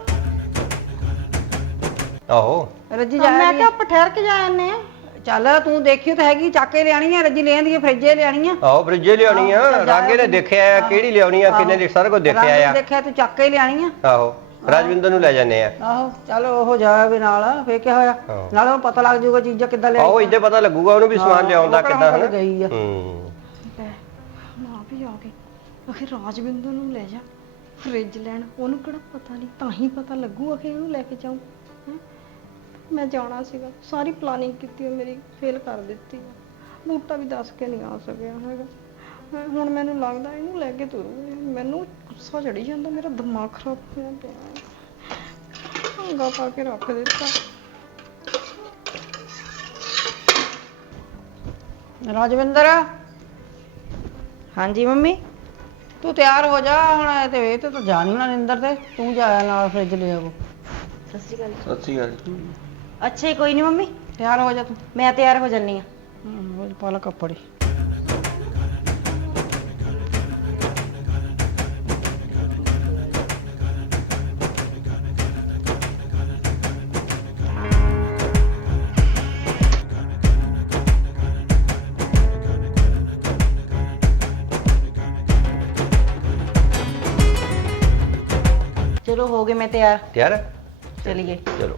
ਆਹੋ। ਰੱਜੀ ਮੈਂ ਜਾਏ ਕਿਹਾ ਆਪਾਂ ਠਹਿਰ ਕੇ ਜਾ ਆਨੇ ਆ ਚੱਲ ਤੂੰ ਦੇਖਿਓ ਤਾਂ ਹੈਗੀ ਚੱਕ ਕੇ ਲਿਆਣੀ ਆ ਰੱਜੀ ਲੈਂਦੀ ਆ ਫਰਿੱਜੇ ਲਿਆਣੀ ਆ। ਆਹੋ ਫ੍ਰਿਜੇ ਲਿਆਉਣੀ ਆ। ਰਾਗੇ ਨੇ ਦੇਖਿਆ ਆ ਕਿਹੜੀ ਲਿਆਉਣੀ ਆ ਕਿੰਨੇ ਦੀ ਸਾਰਾ ਕੁਝ ਰੰਗ ਦੇਖਿਆ ਦੇਖਿਆ ਤੂੰ ਚੱਕ ਕੇ ਲਿਆਣੀ ਆ ਆ। ਆਹੋ। ਰਾਜਵਿੰਦਰ ਨੂੰ ਲੈ ਜਾਂਦੇ ਆ। ਆਹੋ ਚੱਲ ਉਹ ਜਾਇਆ ਵੀ ਨਾਲ ਫੇਰ ਕੀ ਹੋਇਆ? ਆਹੋ। ਨਾਲੇ ਉਹਨੂੰ ਪਤਾ ਲੱਗ ਜਾਊਗਾ ਚੀਜ਼ਾਂ ਕਿੱਦਾਂ ਲੈ ਆਹੋ ਇੱਥੇ ਪਤਾ ਲੱਗੂਗਾ ਉਹਨੂੰ ਵੀ ਸਮਾਨ ਹਾਂ, ਕਿੱਦਾਂ ਹਨਾ? ਗਈ ਆ। ਹੂੰ। ਮਾਂ ਵੀ ਆ ਗਈ ਅਖੇ ਰਾਜਵਿੰਦਰ ਨੂੰ ਲੈ ਜਾ ਫ੍ਰਿਜ ਲੈਣ ਉਹਨੂੰ ਕਿਹੜਾ ਪਤਾ ਨਹੀਂ ਤਾਂ ਹੀ ਪਤਾ ਲੱਗੂ ਅਖੇ ਉਹਨੂੰ ਲੈ ਕੇ ਜਾਉਂ ਮੈਂ ਜਾਣਾ ਸੀਗਾ ਸਾਰੀ ਪਲਾਨਿੰਗ ਕੀਤੀ ਉਹ ਮੇਰੀ ਫੇਲ ਕਰ ਦਿੱਤੀ। ਬੂਟਾ ਵੀ ਦੱਸ ਕੇ ਨਹੀਂ ਆ ਸਕਿਆ ਹੈਗਾ। ਹੈਂ, ਹੁਣ ਮੈਨੂੰ ਲੱਗਦਾ ਇਹਨੂੰ ਲੈ ਕੇ ਤੁਰੂ। ਮੈਨੂੰ ਗੁੱਸਾ ਚੜੀ ਜਾਂਦਾ ਮੇਰਾ ਦਿਮਾਗ ਖਰਾਬ ਹੋਇਆ ਪਿਆ ਹੰਗਾ ਪਾ ਕੇ ਰੱਖ ਦਿੱਤਾ। ਰਾਜਵਿੰਦਰ? ਹਾਂਜੀ ਮੰਮੀ? ਤੂੰ ਤਿਆਰ ਹੋ ਜਾ ਹੁਣ ਇਹ ਤੇ ਇਹ ਤੇ ਤਾਂ ਜਾਣੀ ਨਾ ਨਿੰਦਰ ਤੇ। ਤੂੰ ਜਾਇਆ ਨਾਲ ਫਰਿੱਜ ਲੈ ਆਵੋ। ਸਤਿ ਸ਼੍ਰੀ ਅਕਾਲ ਸਤਿ ਸ਼੍ਰੀ ਅਕਾਲ ਜੀ। ਅੱਛਾ ਜੀ, ਕੋਈ ਨਹੀਂ ਮੰਮੀ। ਤਿਆਰ ਹੋ ਜਾ ਤੂੰ। ਮੈਂ ਤਿਆਰ ਹੋ ਜੰਨੀ ਆ ਹੂੰ ਉਹ ਪਾ ਲਾ ਕੱਪੜੇ। ਚਲੋ ਹੋ ਗਏ ਮੈਂ ਤਿਆਰ ਤਿਆਰ ਹੈ? ਚਲੀਏ ਚਲੋ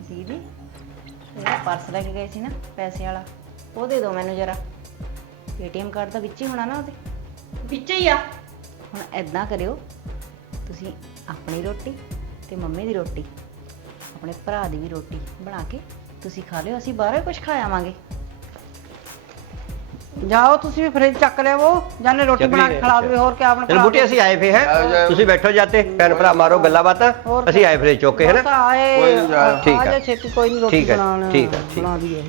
ਦੀਦੀ ਜਿਹੜਾ ਪਰਸ ਲੈ ਕੇ ਗਏ ਸੀ ਨਾ ਪੈਸੇ ਵਾਲਾ ਉਹ ਦੇ ਦਿਓ ਮੈਨੂੰ ਜਰਾ ਏਟੀਐਮ ਕਾਰਡ ਤਾਂ ਵਿੱਚ ਹੀ ਹੋਣਾ ਨਾ ਉਹਦੇ ਵਿੱਚ ਹੀ ਆ ਹੁਣ ਐਦਾਂ ਕਰਿਓ ਤੁਸੀਂ ਆਪਣੀ ਰੋਟੀ ਤੇ ਮੰਮੀ ਦੀ ਰੋਟੀ ਆਪਣੇ ਭਰਾ ਦੀ ਵੀ ਰੋਟੀ ਬਣਾ ਕੇ ਤੁਸੀਂ ਖਾ ਲਿਓ ਅਸੀਂ ਬਾਹਰੋਂ ਕੁਝ ਖਾ ਆਵਾਂਗੇ ਜਾਓ ਤੁਸੀਂ ਵੀ ਫਰਿੱਜ ਚੱਕ ਲਿਆਵੋ ਜਾਨੇ ਰੋਟੀ ਬਣਾ ਕੇ ਖਿਲਾ ਦੇਵੇ ਹੋਰ ਕੀ ਆਪਣੇ ਚਲ ਬੂਟੇ ਅਸੀਂ ਆਏ ਫੇ ਹੈ। ਤੁਸੀਂ ਬੈਠੋ ਜਾਤੇ ਭੈਣ ਭਰਾ ਮਾਰੋ ਗੱਲਾਂ ਬਾਤਾਂ ਹੋਰ ਅਸੀਂ ਆਏ ਫਰੇ ਚੁੱਕ ਕੇ ਹੈ ਨਾ ਕੋਈ ਨੀ ਜਾਇਆ। ਠੀਕ। ਜਾ ਛੇਤੀ ਕੋਈ ਨਹੀਂ ਰੋਟੀ ਬਣਾਉਣ ਠੀਕ ਆ, ਠੀਕ। ਬਣਾ ਦਈਏ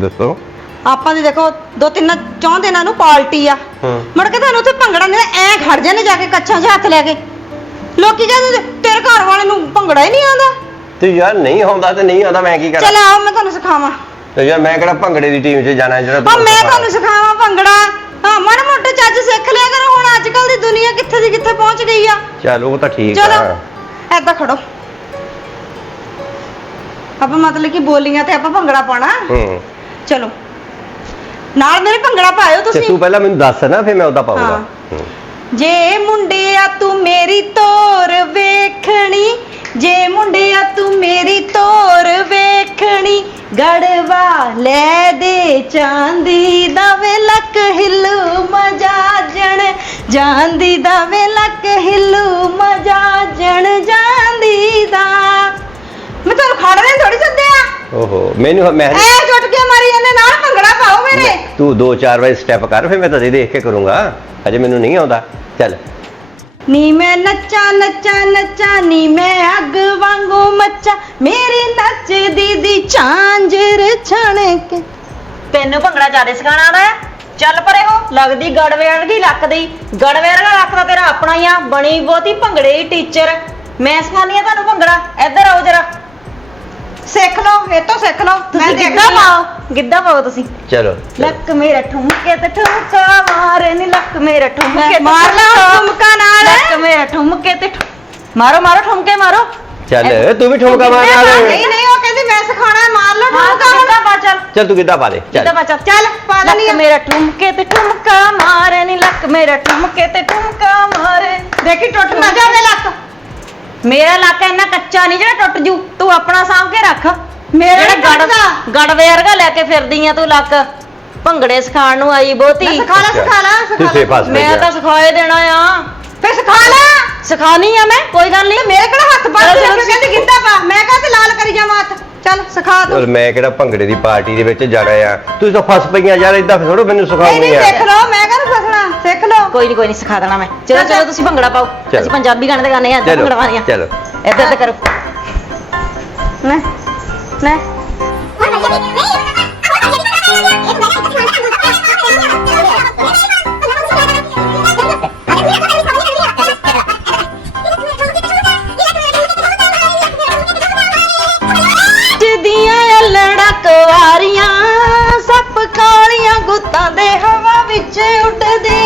ਦੱਸੋ ਆਪਾਂ ਦੀ ਦੇਖੋ ਦੋ ਤਿੰਨ ਚੌਂ ਦਿਨਾਂ ਨੂੰ ਪਾਰਟੀ ਆ। ਹੂੰ। ਮੁੜ ਕੇ ਤੁਹਾਨੂੰ ਉੱਥੇ ਭੰਗੜਾ ਨਹੀਂ ਐ ਖੜ ਜਾਂਦੇ ਜਾ ਕੇ ਕੱਛਾਂ 'ਚ ਹੱਥ ਲੈ ਕੇ। ਲੋਕੀ ਕਹਿੰਦੇ ਤੇਰੇ ਘਰ ਵਾਲੇ ਤੁਹਾਨੂੰ ਭੰਗੜਾ ਹੀ ਨਹੀਂ ਆਉਂਦਾ। ਤੇ ਯਾਰ ਨਹੀਂ ਹੁੰਦਾ ਤੇ ਨਹੀਂ ਆਉਂਦਾ ਮੈਂ ਕੀ ਕਰਾਂ? ਚਲ ਆਓ ਮੈਂ ਤੁਹਾਨੂੰ ਸਿਖਾਵਾਂ। ਤੇ ਯਾਰ ਮੈਂ ਕਿਹੜਾ ਭੰਗੜੇ ਦੀ ਟੀਮ 'ਚ ਜਾਣਾ ਜਿਹੜਾ ਹਾਂ ਤੂੰ ਮੈਂ। ਤੁਹਾਨੂੰ ਸਿਖਾਵਾਂ ਭੰਗੜਾ। ਹਾਂ ਮਾੜਾ ਮੋਟਾ ਚੱਜ ਸਿੱਖ ਲਿਆ ਕਰੋ ਹੁਣ ਅੱਜ ਕੱਲ ਦੀ ਦੁਨੀਆ ਕਿੱਥੇ ਦੀ ਕਿੱਥੇ ਪਹੁੰਚ ਗਈ ਆ। ਚੱਲ ਉਹ ਤਾਂ ਠੀਕ ਚਲੋ ਆ ਐਦਾਂ ਖੜੋ। ਆਪਾਂ ਮਤਲਬ ਕਿ ਬੋਲੀਆਂ ਤੇ ਆਪਾਂ ਭੰਗੜਾ ਪਾਣਾ ਹੂੰ। ਚਲੋ। ਨਾਲ ਮੇਰੇ ਭੰਗੜਾ ਪਾਇਓ ਤੇ ਤੁਸੀਂ। ਤੂੰ ਪਹਿਲਾਂ ਮੈਨੂੰ ਦੱਸ ਨਾ ਫਿਰ ਮੈਂ ਉਹਦਾ ਪਾਉਂਗਾ ਹਾਂ। ਜੇ ਮੁੰਡਿਆ ਤੂੰ ਮੇਰੀ ਤੋਰ ਵੇਖਣੀ ਜੇ ਮੁੰਡਿਆ ਤੂੰ ਮੇਰੀ ਤੋਰ ਵੇਖਣੀ ਗੜਵਾ ਲੈ ਦੇ ਚਾਂਦੀ ਦਾ ਵੇ ਲੱਕ ਹਿੱਲੂ ਮਜਾਜਣ ਜਾਂਦੀ ਦਾ ਵੇ ਲੱਕ ਹਿੱਲੂ ਮਜਾਜਣ ਜਾਂਦੀ ਦਾ। ਮੈਂ ਤੁਹਾਨੂੰ ਖੜਨੇ ਥੋੜੀ ਸੱਦਿਆ ਓਹੋ ਮੈਨੂੰ ਮੈਂ ਐ ਨਾਲ ਤੂੰ ਦੋ ਚਾਰ ਵਾਰ ਸਟੈਪ ਕਰ ਫਿਰ ਮੈਂ ਤਾਂ ਦੇਖ ਕੇ ਕਰੂੰਗਾ। ਅਜੇ ਮੈਨੂੰ ਨਹੀਂ ਆਉਂਦਾ। ਚੱਲ। ਨੀ ਮੈਂ ਨੱਚਾਂ ਨੱਚਾਂ ਨੱਚਾਂ ਨੀ ਮੈਂ ਅੱਗ ਵਾਂਗੂ ਮੱਚਾਂ। ਮੇਰੀ ਨੱਚਦੀ ਦੀ ਝਾਂਜਰ ਛਣਕ ਤੈਨੂੰ ਭੰਗੜਾ ਜ਼ਿਆਦਾ ਸਿਖਾਣਾ ਆਉਂਦਾ ਹੈ ਚੱਲ ਪਰੇ ਹੋ ਲੱਗਦੀ ਗੜਵੇ ਵਰਗੀ ਲੱਕ ਦੀ। ਗੜਵੇ ਵਰਗਾ ਲੱਕ ਦਾ ਤੇਰਾ ਆਪਣਾ ਹੀ ਆ ਬਣੀ ਬਹੁਤੀ ਭੰਗੜੇ ਦੀ ਟੀਚਰ ਮੈਂ ਸਿਖਾਉਂਦੀ ਆ ਤੁਹਾਨੂੰ ਭੰਗੜਾ ਇੱਧਰ ਆਓ ਜਰਾ। ਸਿੱਖ ਲਓ ਇਹ ਤੋਂ ਸਿੱਖ ਲਓ। ਮੈਂ ਗਿੱਧਾ। ਪਾਓ ਗਿੱਧਾ ਪਾਓ ਤੁਸੀਂ। ਚਲੋ। ਲੱਕ ਮੇਰਾ ਠੁਮਕੇ ਤੇ ਠੁਮਕਾ ਮਾਰੇ ਨੀ ਲੱਕ ਮੇਰਾ ਠੁਮਕੇ ਤੇ ਮਾਰ ਲਾ ਠੁਮਕਾ। ਨਾਲ। ਲੱਕ ਮੇਰਾ ਠੁਮਕੇ ਤੇ ਠੁ- ਮਾਰੋ ਮਾਰੋ ਠੁਮਕੇ ਮਾਰੋ। ਚੱਲ ਤੂੰ ਵੀ ਠੁਮਕਾ ਮਾਰ ਗਿੱਧਾ ਨਾਲ। ਨਹੀਂ ਨਹੀਂ ਉਹ ਕਹਿੰਦੀ ਮੈਂ ਸਿਖਾਉਣਾ ਹੈ, ਮਾਰ ਲਓ ਹਾਂ, ਠੁਮਕਾ। ਗਿੱਧਾ ਪਾ ਚੱਲ। ਚੱਲ ਤੂੰ ਕਿੱਦਾਂ ਪਾ ਦੇ ਗਿੱਧਾ ਚੱਲ ਪਾ ਚੱਲ। ਚੱਲ ਪਾ ਲੈਣੀ ਲੱਕ ਮੇਰਾ ਠੁਮਕੇ ਤੇ ਠੁਮਕਾ ਮਾਰੇ ਨੀ ਲੱਕ ਮੇਰਾ ਠੁਮਕੇ ਤੇ ਠੁਮਕਾ ਮਾਰੇ। ਦੇਖੀ ਟੁੱਟ ਨਾ ਜਾਵੇ ਲੱਕ। ਮੇਰਾ ਲੱਕ ਇੰਨਾ ਕੱਚਾ ਨਹੀਂ ਜਿਹੜਾ ਟੁੱਟ ਜੂ। ਤੂੰ ਆਪਣਾ ਸਾਂਭ ਕੇ ਰੱਖ। ਮੇਰਾ ਨੀ ਗੜ ਟੁੱਟਦਾ। ਗੜਵੇ ਵਰਗਾ ਲੈ ਕੇ ਫਿਰਦੀ ਆ ਤੂੰ ਲੱਕ। ਭੰਗੜੇ ਸਿਖਾਉਣ ਨੂੰ ਆਈ ਬਹੁਤੀ। ਸਿਖਾ ਲੈ ਸਿਖਾ ਲੈ ਤੂੰ ਸਿਖਾ ਸੇ ਲੈ। ਪਾਸ ਮੈਂ ਤਾਂ ਸਿਖਾਏ ਦੇਣਾ ਆ। ਫੇ ਸਿਖਾ ਲੈ। ਸਿਖਾਣੀ ਆ ਮੈਂ ਕੋਈ ਗੱਲ ਨਹੀਂ। ਮੇਰੇ ਕੋਲ ਹੱਥ ਚਲੋ, ਕੇ ਚਲੋ, ਕਹਿੰਦੀ ਗਿੱਧਾ ਪਾ। ਮੈਂ ਕਹਾਂ ਤੇ ਲਾਲ ਕਰੀ ਜਾਵਾਂ ਹੱਥ। ਚੱਲ ਸਿਖਾ ਤੂੰ। ਚੱਲ ਮੈਂ ਕਿਹੜਾ ਭੰਗੜੇ ਦੀ ਪਾਰਟੀ ਦੇ ਵਿੱਚ ਜਾਣਾ ਆ? ਤੂੰ ਤਾਂ ਫਸ ਪਈਆਂ ਯਾਰ ਇਦਾਂ ਥੋੜੋ ਮੈਨੂੰ ਨਹੀਂ ਸਿਖਾਉਂਗੀ ਨਹੀਂ ਸਿੱਖ ਲਓ। ਮੈਂ ਕਹਿੰਦਾ ਫਸਣਾ। ਸਿੱਖ ਲਓ ਕੋਈ ਨਹੀਂ ਕੋਈ ਨਹੀਂ ਸਿਖਾ ਦੇਣਾ ਮੈਂ ਚਲੋ ਚੱਲ। ਤੁਸੀਂ ਭੰਗੜਾ ਪਾਓ ਚਲੋ। ਅਸੀਂ ਪੰਜਾਬੀ ਗਾਣੇ ਤੇ ਗਾਣੇ ਆ ਚਲੋ, ਭੰਗੜਾ ਵਾਲੀਆਂ ਚਲੋ। ਇੱਧਰ ਤੇ ਕਰੋ ਲੈ ਲੈ ਜਿੱਦੀਆਂ ਲੜਕ ਹਵਾ ਵਿੱਚ ਉੱਡਦੇ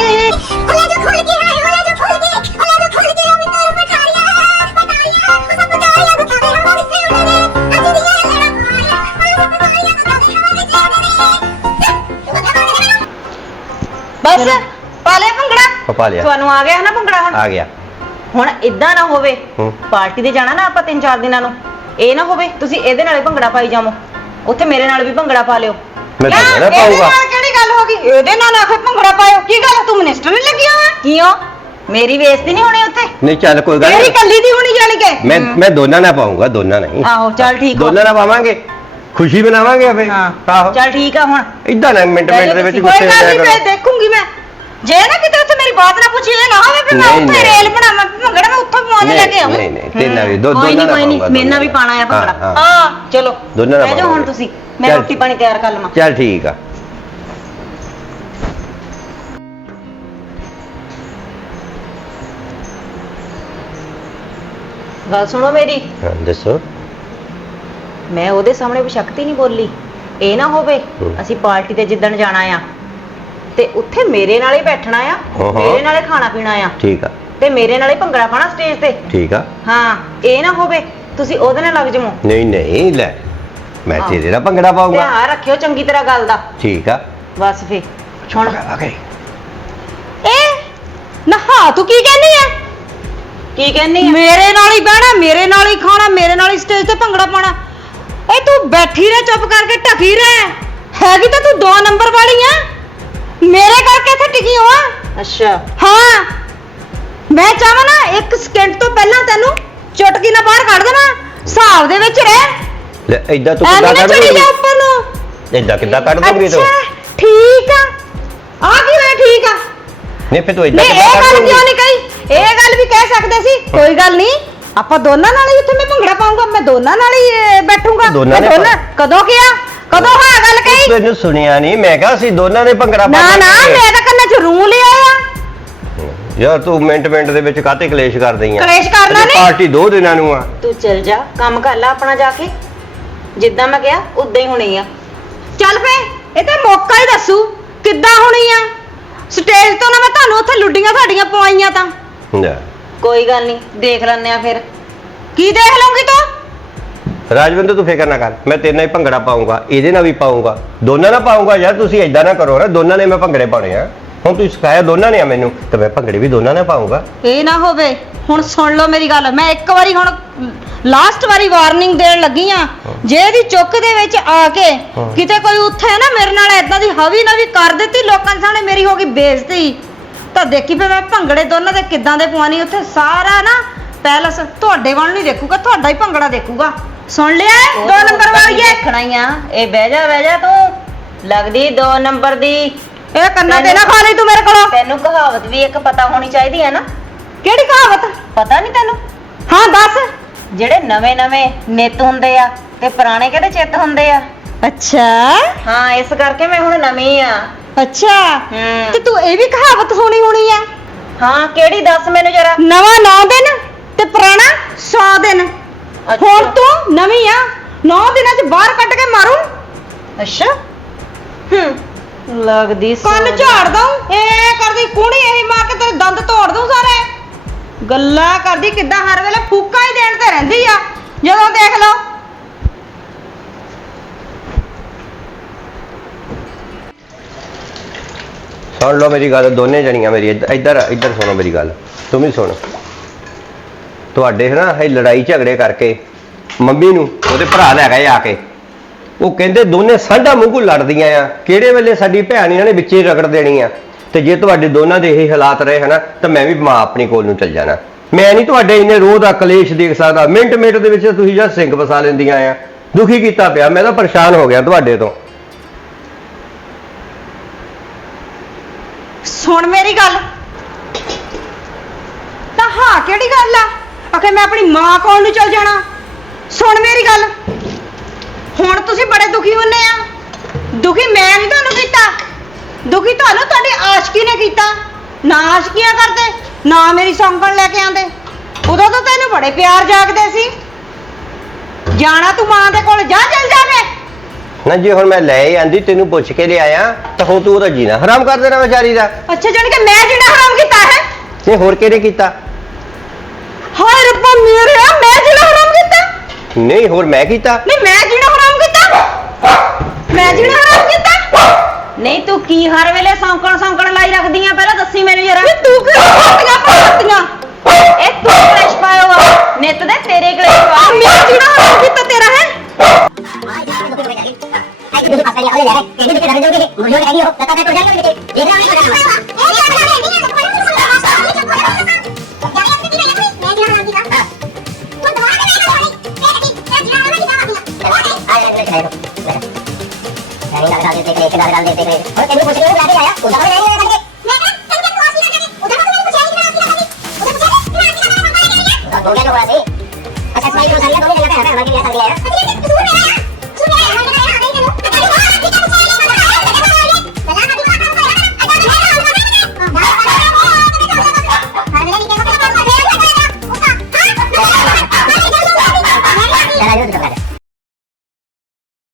ਬਸ ਪਾ ਲਿਆ ਭੰਗੜਾ। ਪਾ ਲਿਆ। ਤੁਹਾਨੂੰ ਆ ਗਿਆ ਹੈ ਨਾ ਭੰਗੜਾ ਹੁਣ? ਆ ਗਿਆ। ਹੁਣ ਇਦਾਂ ਨਾ ਹੋਵੇ। ਪਾਰਟੀ ਤੇ ਜਾਣਾ ਨਾ ਆਪਾਂ ਤਿੰਨ ਚਾਰ ਦਿਨਾਂ ਨੂੰ। ਇਹ ਨਾ ਹੋਵੇ ਤੁਸੀਂ ਇਹਦੇ ਨਾਲ ਭੰਗੜਾ ਪਾਈ ਜਾਵੋ। ਉੱਥੇ ਮੇਰੇ ਨਾਲ ਵੀ ਭੰਗੜਾ ਪਾ ਲਿਓ। ਮੈਂ ਤਾਂ ਨਾ ਪਾਊਗਾ। ਇਹਦੇ ਨਾਲ ਆਖੇ ਭੰਗੜਾ ਪਾਇਓ। ਕੀ ਗੱਲ ਤੂੰ ਮਿਨਿਸਟਰ ਨਹੀਂ ਲੱਗਿਆ ਹੋਇਆ ਕਿਉਂ? ਮੇਰੀ ਬੇਇੱਜ਼ਤੀ ਨਹੀਂ ਹੋਣੀ ਉੱਥੇ? ਨਹੀਂ ਚੱਲ ਕੋਈ ਗੱਲ ਤੇਰੀ ਨਹੀਂ। ਕੱਲੀ ਦੀ ਹੋਣੀ ਜਾਣੀ ਕਿ? ਮੈਂ ਮੈਂ ਦੋਨਾਂ ਨਾਲ ਪਾਉਂਗਾ ਦੋਨਾਂ ਨਹੀਂ ਆਹੋ ਚੱਲ ਠੀਕ ਹੋ ਦੋਨਾਂ ਨਾਲ ਪਾਵਾਂਗੇ। ਖੁਸ਼ੀ ਫੇ ਹਾਂ। ਆਹੋ। ਚੱਲ ਠੀਕ ਆ ਹੁਣ। ਇਦਾਂ ਨਾ ਮਿੰਟ ਮਿੰਟ ਦੇ ਵਿੱਚ ਗੁੱਸੇ ਕੋਈ ਹੋ ਗੱਲ ਜਾਇਆ ਨਹੀਂ ਮੈਂ ਕਰੋ। ਦੇਖੂੰਗੀ ਮੈਂ। ਜੇ ਨਾ ਕਿਤੇ ਉੱਥੇ ਮੇਰੀ ਬਾਤ ਨਾ ਪੁੱਛੀ ਇਹ ਨਾ ਹੋਵੇ ਫਿਰ ਮੈਂ ਨਹੀਂ, ਉੱਥੇ ਨਹੀਂ। ਰੇਲ ਬਣਾਵਾਂ ਭੰਗੜਾ ਮੈਂ ਉੱਥੋਂ ਪਵਾਉਣ ਲੈ ਕੇ ਆਵਾਂ ਨਹੀਂ ਨਹੀਂ ਤਿੰਨ ਵੀ ਦੋ ਕੋਈ ਦੋਨਾਂ ਨਹੀਂ ਨਾਲ ਕੋਈ ਨਹੀਂ ਮੇਰੇ ਨਾਲ ਵੀ ਪਾਣਾ ਆ ਭੰਗੜਾ। ਹਾਂ। ਚਲੋ। ਦੋਨਾਂ ਨਾਲ ਬਹਿ ਜਾਓ ਹੁਣ ਪਾਵਾਂਗੇ। ਤੁਸੀਂ। ਮੈਂ ਚੱਲ। ਰੋਟੀ ਪਾਣੀ ਤਿਆਰ ਕਰ ਲਵਾਂ। ਚੱਲ ਠੀਕ ਆ। ਗੱਲ ਸੁਣੋ ਮੇਰੀ। ਹਾਂ, ਦੱਸੋ। ਮੈਂ ਉਹਦੇ ਸਾਹਮਣੇ ਬਸ਼ਕਤੀ ਨਹੀਂ ਬੋਲੀ। ਇਹ ਨਾ ਹੋਵੇ। ਅਸੀਂ ਪਾਰਟੀ ਤੇ ਜਿੱਦਣ ਜਾਣਾ ਆ। ਤੇ ਉੱਥੇ ਮੇਰੇ ਨਾਲ ਹੀ ਬੈਠਣਾ ਆ ਹਾਂ, ਹਾਂ। ਮੇਰੇ ਨਾਲ ਹੀ ਖਾਣਾ ਪੀਣਾ ਆ। ਠੀਕ ਆ। ਤੇ ਮੇਰੇ ਨਾਲ ਹੀ ਭੰਗੜਾ ਪਾਣਾ ਸਟੇਜ ਤੇ। ਠੀਕ ਆ। ਹਾਂ ਇਹ ਨਾ ਹੋਵੇ ਤੁਸੀਂ ਉਹਦੇ ਨਾਲ ਲੱਗ ਜਾਵੋ ਨਹੀਂ ਨਹੀਂ ਲੈ। ਮੈਂ ਹਾਂ। ਤੇਰੇ ਨਾਲ ਭੰਗੜਾ ਪਾਊਗਾ। ਧਿਆਨ ਰੱਖਿਓ ਚੰਗੀ ਤਰ੍ਹਾਂ ਗੱਲ ਦਾ। ਠੀਕ ਆ। ਬਸ ਫੇ ਹੁਣ ਆ ਗਏ। ਇਹ ਨਹਾ ਤੂੰ ਕੀ ਕਹਿੰਦੀ ਆ? ਕੀ ਕਹਿੰਨੀ ਆ? ਮੇਰੇ ਨਾਲ ਹੀ ਬਹਿਣਾ ਮੇਰੇ ਨਾਲ ਹੀ ਖਾਣਾ ਮੇਰੇ ਨਾਲ ਹੀ ਸਟੇਜ ਤੇ ਭੰਗੜਾ ਪਾਣਾ ਏ ਤੂੰ ਬੈਠੀ ਰਹਿ ਚੁੱਪ ਕਰਕੇ ਢਕੀ ਰਹਿ। ਹੈਗੀ ਤਾਂ ਤੂੰ ਦੋ ਨੰਬਰ ਵਾਲੀ ਆ। ਮੇਰੇ ਕਰਕੇ ਇੱਥੇ ਟਿਕੀ ਹੋ ਆ ਅੱਛਾ। ਹਾਂ। ਮੈਂ ਚਾਹਾਂ ਨਾ ਇੱਕ ਸਕਿੰਟ ਤੋਂ ਪਹਿਲਾਂ ਤੈਨੂੰ ਚੁਟਕੀ ਨਾਲ ਬਾਹਰ ਕੱਢ ਦੇਣਾ ਹਿਸਾਬ ਦੇ ਵਿੱਚ ਰਹਿ। ਲੈ ਐਦਾਂ ਤੂੰ ਐਵੇਂ ਕਿੱਦਾਂ ਨਾ ਕੱਢ ਚੜੀ ਜਾ ਦੂੰਗੀ ਉੱਪਰ ਨੂੰ। ਐਦਾਂ ਕਿੱਦਾਂ ਕੱਢ ਦੂੰਗੀ ਤੂੰ? ਅੱਛਾ ਠੀਕ ਆ। ਆ ਕੀ ਹੋਇਆ ਠੀਕ ਆ? ਨਹੀਂ ਫਿਰ ਤੂੰ ਐਦਾਂ ਨਹੀਂ ਕਿੱਦਾਂ ਇਹ ਕੱਢ ਗੱਲ ਦੂੰਗੀ ਕਿਉਂ ਨਹੀਂ ਕਹੀ? ਇਹ ਗੱਲ ਵੀ ਕਹਿ ਸਕਦੇ ਸੀ ਕੋਈ ਗੱਲ ਨਹੀਂ ਆਪਾਂ ਦੋਨਾਂ ਨਾਲ ਹੀ ਉੱਥੇ ਮੈਂ ਭੰਗੜਾ ਪਾਉਂਗਾ ਮੈਂ ਦੋਨਾਂ ਨਾਲ ਹੀ ਅਹ, ਬੈਠੂੰਗਾ। ਦੋਨਾਂ ਮੈਂ ਨੇ ਦੋਨਾਂ ਕਦੋਂ ਕਿਹਾ? ਕਦੋਂ ਹਾਂ ਗੱਲ ਕਹੀ? ਤੈਨੂੰ ਸੁਣਿਆ ਨਹੀਂ ਮੈਂ ਕਿਹਾ ਅਸੀਂ ਦੋਨਾਂ ਨੇ ਭੰਗੜਾ ਨਾ ਪਾਉਣਾ ਨਾ ਹੈ। ਮੈਂ ਤਾਂ ਕੰਨਾਂ 'ਚ ਰੂ ਲਿਆ ਆ। ਯਾਰ ਤੂੰ ਮਿੰਟ ਮਿੰਟ ਦੇ ਵਿੱਚ ਕਾਤੇ ਕਲੇਸ਼ ਕਰ ਦਈ ਆ? ਕਲੇਸ਼ ਕਰਨਾ ਅਜੇ ਨੀ? ਪਾਰਟੀ ਦੋ ਦਿਨਾਂ ਨੂੰ ਆ। ਤੂੰ ਚੱਲ ਜਾ ਕੰਮ ਕਰ ਲੈ ਆਪਣਾ ਜਾ ਕੇ। ਜਿੱਦਾਂ ਮੈਂ ਕਿਹਾ ਉਦਾਂ ਹੀ ਹੋਣੀ ਆ। ਚੱਲ ਫੇ ਇਹ ਤੇ ਮੌਕਾ ਹੀ ਦੱਸੂ ਕਿੱਦਾਂ ਹੋਣੀ ਆ? ਸਟੇਜ ਤੋਂ ਨਾ ਮੈਂ ਤੁਹਾਨੂੰ ਉੱਥੇ ਲੁੱਡੀਆਂ ਤੁਹਾਡੀਆਂ ਪਵਾਈਆਂ ਤਾਂ। ਲੈ। ਕੋਈ ਗੱਲ ਨਹੀਂ ਦੇਖ ਲੈਣੇ ਆ ਫਿਰ। ਕੀ ਦੇਖ ਲਊਂਗੀ ਤੂੰ? ਰਾਜਵਿੰਦਰ ਤੂੰ ਫਿਕਰ ਨਾ ਕਰ। ਮੈਂ ਤੇਰੇ ਨਾਲ ਹੀ ਭੰਗੜਾ ਪਾਉਂਗਾ ਇਹਦੇ ਨਾਲ ਵੀ ਪਾਉਂਗਾ ਦੋਨਾਂ ਨਾਲ ਪਾਉਂਗਾ ਯਾਰ ਤੁਸੀਂ ਐਦਾਂ ਨਾ ਕਰੋ ਨਾ ਦੋਨਾਂ ਨੇ ਮੈਂ ਭੰਗੜੇ ਪਾਉਣੇ ਆ। ਹੁਣ ਤੁਸੀਂ ਸਿਖਾਇਆ ਦੋਨਾਂ ਨੇ ਆ ਮੈਨੂੰ ਤੇ ਮੈਂ ਭੰਗੜੇ ਵੀ ਦੋਨਾਂ ਨਾਲ ਪਾਉਂਗਾ ਇਹ ਨਾ ਹੋਵੇ ਹੁਣ ਸੁਣ ਲਓ ਮੇਰੀ ਗੱਲ। ਮੈਂ ਇੱਕ ਵਾਰੀ ਹੁਣ ਲਾਸਟ ਵਾਰੀ ਵਾਰਨਿੰਗ ਦੇਣ ਲੱਗੀ ਆ। ਜੇ ਇਹਦੀ ਚੁੱਕ ਦੇ ਵਿੱਚ ਆ ਕੇ। ਕਿਤੇ ਕੋਈ ਉੱਥੇ ਨਾ ਮੇਰੇ ਨਾਲ ਐਦਾਂ ਦੀ ਹਵੀ ਨਵੀ ਕਰ ਦਿੱਤੀ ਲੋਕਾਂ ਦੇ ਸਾਹਮਣੇ ਮੇਰੀ ਹੋ ਗਈ ਬੇਇੱਜ਼ਤੀ। ਤਾਂ ਦੇਖੀ ਫੇ ਮੈਂ ਭੰਗੜੇ ਦੋਨਾਂ ਦੇ ਕਿੱਦਾਂ ਦੇ ਪਵਾਨੀ ਉੱਥੇ ਸਾਰਾ ਨਾ ਪੈਲਸ ਤੁਹਾਡੇ ਵੱਲ ਨਹੀਂ ਦੇਖੂਗਾ ਤੁਹਾਡਾ ਹੀ ਭੰਗੜਾ ਦੇਖੂਗਾ। ਸੁਣ ਲਿਆ? ਦੋ ਨੰਬਰ ਵਾਲੀਏ ਦੇਖਣਾ ਹੀ ਆ। ਇਹ ਬਹਿ ਜਾ ਬਹਿ ਜਾ ਤੂੰ। ਲੱਗਦੀ 2 ਨੰਬਰ ਦੀ। ਇਹ ਕੰਨਾਂ ਤੇ ਨਾ ਖਾ ਲਈ ਤੂੰ ਮੇਰੇ ਕੋਲੋਂ। ਤੈਨੂੰ ਕਹਾਵਤ ਵੀ ਇੱਕ ਪਤਾ ਹੋਣੀ ਚਾਹੀਦੀ ਹੈ ਨਾ। ਕਿਹੜੀ ਕਹਾਵਤ? ਪਤਾ ਨਹੀਂ ਤੈਨੂੰ। ਹਾਂ ਦੱਸ। ਜਿਹੜੇ ਨਵੇਂ ਨਵੇਂ ਨਿੱਤ ਹੁੰਦੇ ਆ ਤੇ ਪੁਰਾਣੇ ਕਿਹੜੇ ਚਿੱਤ ਹੁੰਦੇ ਆ? ਅੱਛਾ। ਹਾਂ ਇਸ ਕਰਕੇ ਮੈਂ ਹੁਣ ਨਵੀਂ ਆ। ਅੱਛਾ ਹੂੰ। ਤੇ ਤੂੰ ਇਹ ਵੀ ਕਹਾਵਤ ਸੁਣੀ ਹੋਣੀ ਆ? ਹਾਂ ਕਿਹੜੀ ਦੱਸ ਮੈਨੂੰ ਜਰਾ? ਨਵਾਂ 9 ਦਿਨ ਤੇ ਪੁਰਾਣਾ 100 ਦਿਨ। ਹੁਣ ਤੂੰ ਨਵੀਂ ਆ 9 ਦਿਨਾਂ ਚ ਬਾਹਰ ਕੱਢ ਕੇ ਮਾਰੂ। ਅੱਛਾ। ਹੂੰ। ਲੱਗਦੀ ਕੰਨ ਝਾੜ ਦਊਂ। ਇਹ ਕਰਦੀ ਕੂਣੀ ਇਹ ਮਾਰ ਕੇ ਤੇਰੇ ਦੰਦ ਤੋੜ ਦਊਂ ਸਾਰੇ। ਗੱਲਾਂ ਕਰਦੀ ਕਿੱਦਾਂ ਹਰ ਵੇਲੇ ਫੂਕਾਂ ਹੀ ਦੇਣ ਤੇ ਰਹਿੰਦੀ ਆ। ਜਦੋਂ ਦੇਖ ਲਓ ਸੁਣ ਲਓ ਮੇਰੀ ਗੱਲ, ਦੋਨੇ ਜਣੀਆਂ ਮੇਰੀ, ਇੱਧ- ਇੱਧਰ ਇੱਧਰ ਸੁਣੋ ਮੇਰੀ ਗੱਲ, ਤੂੰ ਵੀ ਸੁਣੋ। ਤੁਹਾਡੇ ਨਾ ਇਹ ਲੜਾਈ ਝਗੜੇ ਕਰਕੇ ਮੰਮੀ ਨੂੰ, ਉਹਦੇ ਭਰਾ ਲੈ ਗਏ ਆ ਕੇ। ਉਹ ਕਹਿੰਦੇ ਦੋਨੇ ਸਾਡਾ ਮੂੰਹੂ ਲੜਦੀਆਂ ਆ, ਕਿਹੜੇ ਵੇਲੇ ਸਾਡੀ ਭੈਣ ਇਹਨਾਂ ਨੇ ਵਿੱਚੇ ਹੀ ਰਗੜ ਦੇਣੀ ਆ? ਤੇ ਜੇ ਤੁਹਾਡੇ ਦੋਨਾਂ ਦੇ ਇਹ ਹਾਲਾਤ ਰਹੇ ਹਨਾ, ਤਾਂ ਮੈਂ ਵੀ ਮਾਂ ਆਪਣੀ ਕੋਲ ਨੂੰ ਚੱਲ ਜਾਣਾ। ਮੈਂ ਨਹੀਂ ਤੁਹਾਡੇ ਇੰਨੇ ਰੋਹ ਦਾ ਕਲੇਸ਼ ਦੇਖ ਸਕਦਾ। ਮਿੰਟ ਮਿੰਟ ਦੇ ਵਿੱਚ ਤੁਸੀਂ ਜਾਂ ਸਿੰਗ ਫਸਾ ਲੈਂਦੀਆਂ ਆ। ਦੁਖੀ ਕੀਤਾ ਪਿਆ, ਮੈਂ ਤਾਂ ਪਰੇਸ਼ਾਨ ਹੋ ਗਿਆ ਤੁਹਾਡੇ ਤੋਂ। ਸੁਣ ਮੇਰੀ ਗੱਲ। ਤਾਂ ਹਾਂ, ਕਿਹੜੀ ਗੱਲ ਆ? ਆਖੇ ਮੈਂ ਆਪਣੀ ਮਾਂ ਕੋਲ ਨੂੰ ਚਲ ਜਾਣਾ? ਸੁਣ ਮੇਰੀ ਗੱਲ। ਹੁਣ ਤੁਸੀਂ ਬੜੇ ਦੁਖੀ ਹੁੰਨੇ ਆ। ਦੁਖੀ ਮੈਂ ਨਹੀਂ ਤੁਹਾਨੂੰ ਕੀਤਾ। ਦੁਖੀ ਤੁਹਾਨੂੰ ਤੁਹਾਡੀ ਆਸ਼ਕੀ ਨੇ ਕੀਤਾ। ਨਾ ਆਸ਼ਕੀਆਂ ਕਰਦੇ, ਨਾ ਮੇਰੀ ਸੌਂਕਣ ਲੈ ਕੇ ਆਂਦੇ ਉਦੋਂ ਤਾਂ ਤੈਨੂੰ ਬੜੇ ਪਿਆਰ ਜਾਗਦੇ ਸੀ। ਜਾਣਾ ਤੂੰ ਮਾਂ ਦੇ ਕੋਲ, ਜਾ, ਚੱਲ ਜਾਵੇ ਨਾ ਜੇ ਹੁਣ ਮੈਂ ਲੈ ਆਂਦੀ ਤੈਨੂੰ ਪੁੱਛ ਕੇ ਲਿਆਇਆ ਤਾਂ ਹੁਣ ਤੂੰ ਉਹਦਾ ਜੀਣਾ ਹਰਾਮ ਕਰ ਦੇਣਾ ਵਿਚਾਰੀ ਦਾ। ਅੱਛਾ ਜਾਣ ਕੇ ਮੈਂ ਜਿਹੜਾ ਹਰਾਮ ਕੀਤਾ ਹੈ? ਨਹੀਂ ਹੋਰ ਕਿਹਨੇ ਕੀਤਾ? ਹਾਏ ਰੱਬਾ ਮੇਰੇ ਮੈਂ ਜਿਹੜਾ ਹਰਾਮ ਕੀਤਾ? ਨਹੀਂ ਹੋਰ ਮੈਂ ਕੀਤਾ। ਨਹੀਂ ਮੈਂ ਜਿਹੜਾ ਹਰਾਮ ਕੀਤਾ? ਮੈਂ ਜਿਹੜਾ ਹਰਾਮ ਕੀਤਾ? ਨਹੀਂ ਤੂੰ ਕੀ ਹਰ ਵੇਲੇ ਸੌਂਕਣ ਸੌਂਕਣ ਲਾਈ ਰੱਖਦੀ ਆ ਪਹਿਲਾਂ ਦੱਸੀ ਮੈਨੂੰ ਜਰਾ। ਵੀ ਤੂੰ ਕਿਉਂ ਪਾਤੀਆਂ ਪਾਤੀਆਂ ਇਹ ਤੂੰ ਕਲੇਸ਼ ਪਾਇਓ ਆ ਨਿੱਤ ਦੇ ਤੇਰੇ ਕਲੇਸ਼ ਆ ਪਾ ਮੈਂ ਜਿਹੜਾ ਹਰਾਮ ਕੀਤਾ ਤੇਰਾ ਹੈ? ਗੱਲ ਦੇ ਤੇ ਗੱਲ ਦੇ ਤੇ ਉਹ ਤੈਨੂੰ ਪੁੱਛ ਕੇ ਉਹ ਜਾ ਕੇ ਆਇਆ? ਉਹ ਜਾ ਕੇ